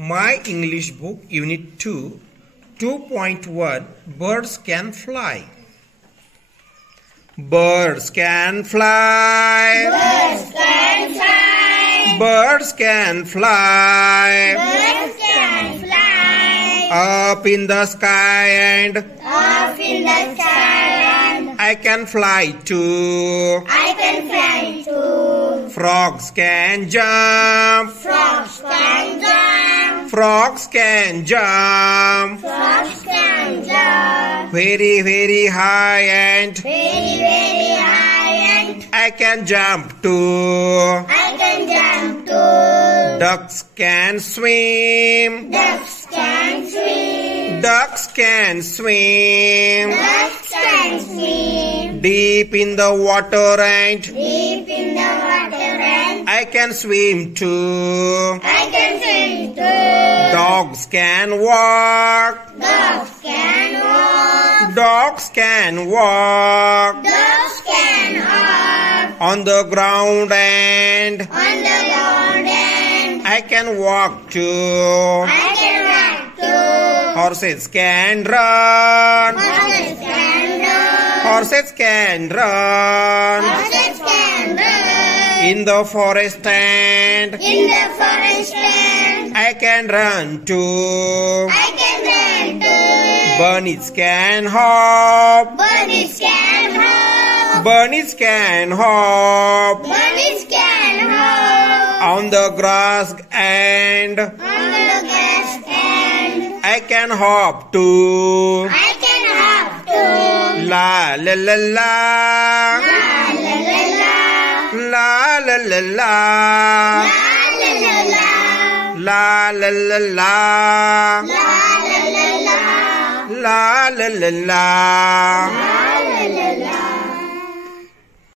My English book, Unit 2, 2.1 Birds can fly. Birds can fly. Birds can fly. Birds can fly. Birds can fly. Up in the sky and Up in the sky and I can fly too. I can fly too. Frogs can jump. Frogs can jump. Frogs can jump. Frogs can jump. Very, very high and Very, very high and I can jump too. I can jump too. Ducks can swim. Ducks can swim. Ducks can swim. Ducks can swim. Deep in the water and Deep in the water and I can swim too. I can swim too. Dogs can walk. Dogs can walk. Dogs can walk Dogs can hop on the ground and on the ground and I can walk too. I can walk too. Horses can run. Horses can run. Horses can run Horses can run. in the forest and In the forest and I can run too. I can run too. Bunnies can hop. Bunnies can hop. Bunnies can hop Bunnies can hop on the grass and on the grass and I can hop too. I can hop too. La la la la. La la la la. La la la la. La la la la. La la la la. La la la la. La la la la.